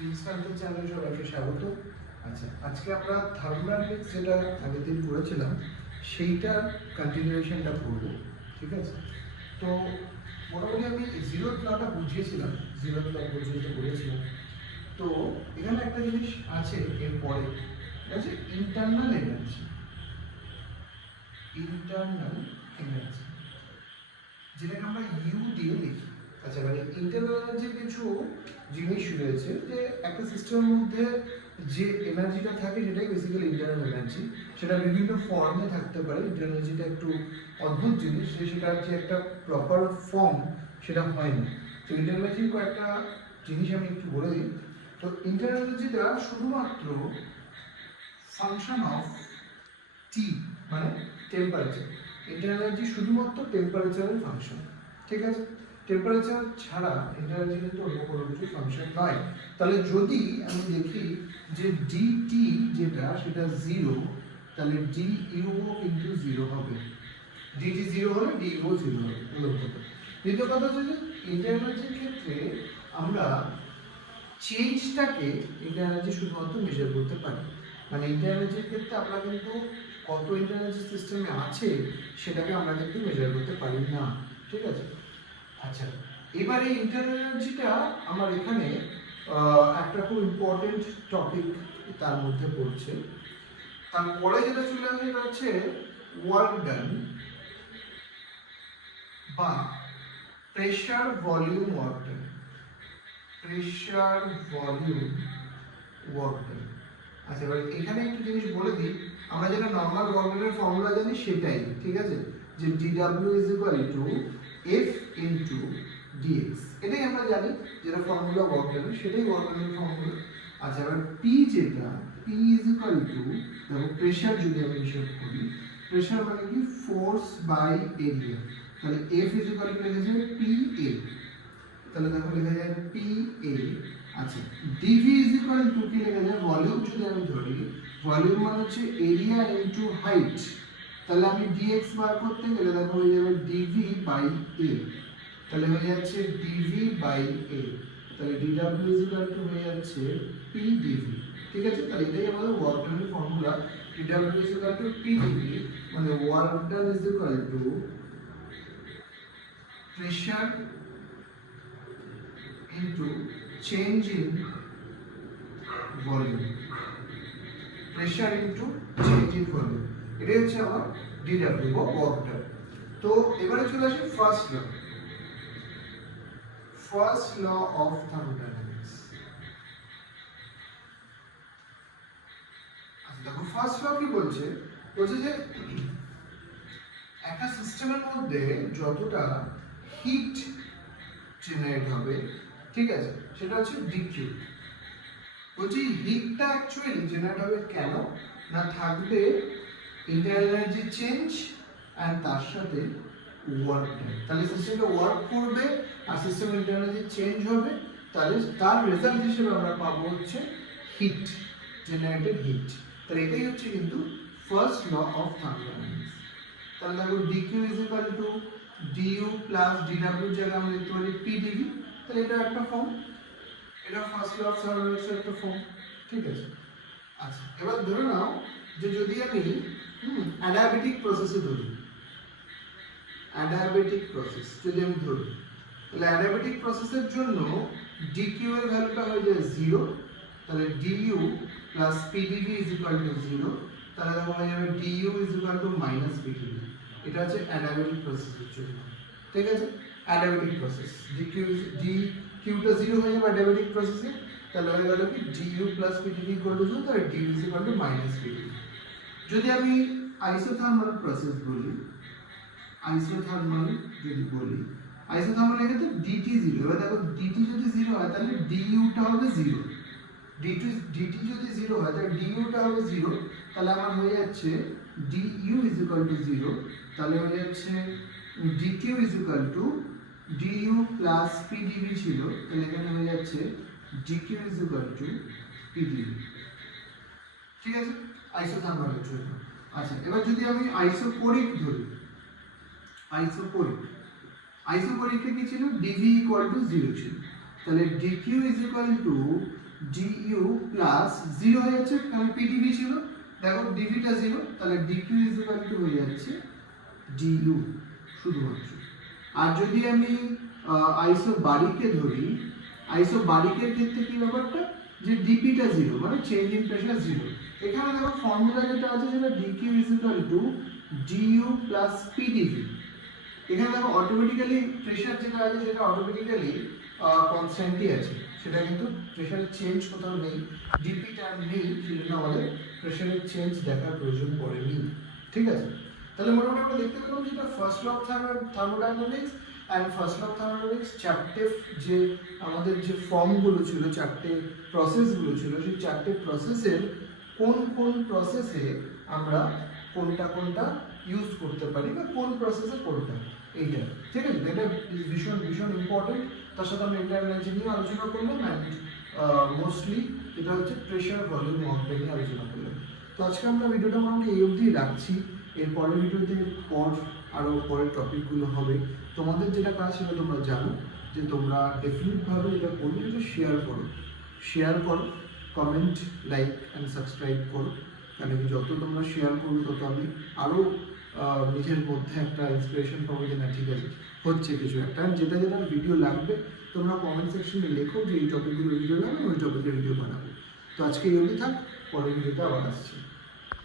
Physics চ্যানেলে সবাইকে স্বাগত। আচ্ছা, আজকে আমরা থার্মোডাইনামিক্স যেটা আগের দিন করেছিলাম সেইটার কন্টিনিউয়েশনটা করব, ঠিক আছে? তো মোটামুটি আমি জিরোথ লটা বুঝিয়েছিলাম, জিরোথ ল পর্যন্ত বলেছিলাম। তো এখানে একটা জিনিস আছে এরপরে, এটা হচ্ছে ইন্টারনাল এনার্জি। ইন্টারনাল এনার্জি যেটাকে আমরা ইউ দিয়ে লিখি। আচ্ছা, মানে ইন্টারনাল এনার্জির কিছু জিনিস রয়েছে, যে একটা সিস্টেমের মধ্যে যে এনার্জিটা থাকে সেটাই বেসিক্যালি ইন্টারনাল এনার্জি। সেটা বিভিন্ন ফর্মে থাকতে পারে। ইন্টারনাল এনার্জিটা একটু অদ্ভুত জিনিস, যে সেটার যে একটা প্রপার ফর্ম সেটা হয় না। তো ইন্টারনাল এনার্জির কয়েকটা জিনিস আমি একটু বলে দিই। তো ইন্টারনাল এনার্জিটা শুধুমাত্র ফাংশন অফ টি, মানে টেম্পারেচার। ইন্টারনাল এনার্জি শুধুমাত্র টেম্পারেচারের ফাংশন, ঠিক আছে? টেম্পারেচার ছাড়া ইন্টারনাল এনার্জি কিন্তু অন্য কোনো কিছু ফাংশন নয়। তাহলে যদি আমি দেখি যে ডিটি যেটা সেটা জিরো, তাহলে ডি ইউও কিন্তু জিরো হবে। ডিটি জিরো হলে ডি ইউও জিরো হবে। দ্বিতীয় কথা হচ্ছে যে ইন্টারনাল এনার্জির ক্ষেত্রে আমরা চেঞ্জটাকে ইন্টারনাল এনার্জি শুধুমাত্র মেজার করতে পারি। মানে ইন্টারনাল এনার্জির ক্ষেত্রে আমরা কিন্তু কত ইন্টারনাল এনার্জি সিস্টেমে আছে সেটাকে আমরা কিন্তু মেজার করতে পারি না, ঠিক আছে? আচ্ছা, এবারে ইন্টারনাল এনার্জিটা আমার এখানে একটা খুব ইম্পর্টেন্ট টপিক তার মধ্যে পড়ছে। তারপরে যেটা চলে আসে সেটা হচ্ছে ওয়ার্ক ডান বা pressure volume work done. Pressure volume work done. আচ্ছা, এবার এখানে একটু জিনিস বলে দিই। আমরা যেটা নর্মাল ওয়ার্ক ডানের ফর্মুলা জানি সেটাই, ঠিক আছে? যে dw is equal to f into dx, এটাই আমরা জানি, যেটা ফর্মুলা ওয়ার্ক ডানের, সেটাই ওয়ার্ক ডানের ফর্মুলা। আচ্ছা, এবার p যেটা, p is equal to, দেখো প্রেসার যদি আমি হিসাব করি, প্রেসার মানে কি ফোর্স বাই এরিয়া, তাহলে f is equal to লেখা যায় pa, তাহলে দেখো লেখা যায় pa। আচ্ছা, dv is equal to কি লেখা যায়, ভলিউম যদি আমি ধরি, ভলিউম মানে হচ্ছে এরিয়া ইনটু হাইট, তাহলে আমি dx বার করতে গেলে দেখো হয়ে যাবে dv বাই a, তাহলে হয়ে যাচ্ছে dv বাই a, তাহলে dw is equal to হয়ে যাচ্ছে p dv, ঠিক আছে? তাহলে এটাই আমাদের ওয়ার্ক ডানের ফর্মুলা। dw is equal to p dv, মানে work done is equal to pressure into change in volume, pressure into change in volume, এটাই হচ্ছে আমার dw বা ওয়ার্ক ডান। তো এবারে চলে আসি first law, first law of thermodynamics. আচ্ছা, দেখো ফার্স্ট ল কি বলছে, বলছে যে একটা সিস্টেমের মধ্যে যতটা হিট জেনারেট হবে, ঠিক আছে, সেটা হচ্ছে ডিকিউ। বলছি হিটটা অ্যাকচুয়ালি জেনারেট হবে কেন না, থাকবে ইন্টারনাল এনার্জি চেঞ্জ আর তার সাথে ওয়ার্ক ডান। তাহলে সিস্টেমটা ওয়ার্ক করবে আর সিস্টেম ইন্টারনাল এনার্জি চেঞ্জ হবে, তাহলে তার রেজাল্ট হিসেবে আমরা পাবো হচ্ছে হিট, জেনারেটেড হিট। তাহলে এটাই হচ্ছে কিন্তু ফার্স্ট ল অফ থার্মোডাইনামিক্স। তাহলে দেখো dq is equal to du plus dw এর জায়গায় আমরা লিখতে পারি p dv, তাহলে এটা একটা ফর্ম, এটা ফার্স্ট ল অফ থার্মোডাইনামিক্সের একটা ফর্ম, ঠিক আছে? আচ্ছা, এবার ধরে নাও যে যদি আমি অ্যাডিয়াবেটিক প্রসেসে ধরি, অ্যাডিয়াবেটিক প্রসেস যদি আমি ধরি, তাহলে অ্যাডিয়াবেটিক প্রসেসের জন্য dq এর ভ্যালুটা হয়ে যায় 0, তাহলে du plus pdv is equal to 0, তাহলে দেখো হয়ে যাবে du is equal to minus pdv। এটা হচ্ছে অ্যাডিয়াবেটিক প্রসেসের জন্য, ঠিক আছে? অ্যাডিয়াবেটিক প্রসেস dq টা 0 হয়ে যাবে অ্যাডিয়াবেটিক প্রসেসে, তাহলে হয়ে গেল কি du plus pdv equal to 0, তাহলে du is equal to minus pdv। যদি আমি আইসোথার্মাল প্রসেস বলি, আইসোথার্মাল যদি বলি, আইসোথার্মাল এক্ষেত্রে dt 0, এবার দেখো dt যদি 0 হয় তাহলে du টা হবে 0, dt যদি 0 হয় তাহলে du টা হবে 0, তাহলে আমার হয়ে যাচ্ছে du is equal to 0, তাহলে হয়ে যাচ্ছে dq is equal to du plus pdv ছিল, তাহলে এখানে হয়ে যাচ্ছে dq is equal to pdv, ঠিক আছে? আইসোথার্মালের জন্য। আচ্ছা, এবার যদি আমি আইসোকোরিক ধরি, আইসোকোরিকে কি ছিল, dv equal to 0 ছিল, তাহলে dq is equal to du plus 0 হয়ে যাচ্ছে, কারণ pdv ছিল, দেখো dv টা 0, তাহলে dq ইজ ইকুয়াল টু হয়ে যাচ্ছে du শুধুমাত্র। আর যদি আমি আইসোবারিকে ধরি, আইসোবারিকের ক্ষেত্রে কি ব্যাপারটা, যে dp টা 0, মানে চেঞ্জ ইন প্রেসার 0। এখানে দেখো ফর্মুলা যেটা আছে সেটা dq is equal to du plus pdv। এখানে দেখো অটোমেটিক্যালি প্রেসার যেটা আছে সেটা অটোমেটিক্যালি কনস্ট্যান্টই আছে, সেটা কিন্তু প্রেসারের চেঞ্জ কোথাও নেই, ডিপি টা নেই, সেজন্য আমাদের প্রেসারের চেঞ্জ দেখার প্রয়োজন পড়েনি। ঠিক আছে, তাহলে মোটামুটি আমরা দেখতে পেলাম যেটা first law of thermodynamics and first law of thermodynamics চারটে যে আমাদের যে ফর্মগুলো ছিল, চারটে প্রসেসগুলো ছিল, সেই চারটে প্রসেসের কোন কোন প্রসেসে আমরা কোনটা কোনটা ইউজ করতে পারি বা কোন প্রসেসে কোনটা, এইটা। ঠিক আছে, এটা ভীষণ ভীষণ ইম্পর্টেন্ট। তার সাথে আমরা ইন্টারনাল এনার্জি নিয়ে আলোচনা করলাম অ্যান্ড মোস্টলি এটা হচ্ছে প্রেশার ভলিউম মডেল নিয়ে আলোচনা করলাম। তো আজকে আমরা ভিডিওটা মোটামুটি এই অবধি রাখছি। এর পরের ভিডিওতে আরও পরের টপিকগুলো হবে। তোমাদের যেটা কাজ সেটা তোমরা জানো, যে তোমরা ডেফিনেটভাবে যেটা করবে সেটা শেয়ার করো, কমেন্ট, লাইক অ্যান্ড সাবস্ক্রাইব করো। কারণ কি যত তোমরা শেয়ার করবে তত আমি আরও নিজের মধ্যে একটা ইন্সপিরেশন পাবো যে না ঠিক আছে হচ্ছে কিছু একটা। যেটা যেটা ভিডিও লাগবে তোমরা কমেন্ট সেকশনে লেখো যে এই টপিকগুলো ভিডিও লাগবে, ওই টপিকের ভিডিও বানাবো। তো আজকে এই অবধি থাক, পরের ভিডিওতে আবার আসছি।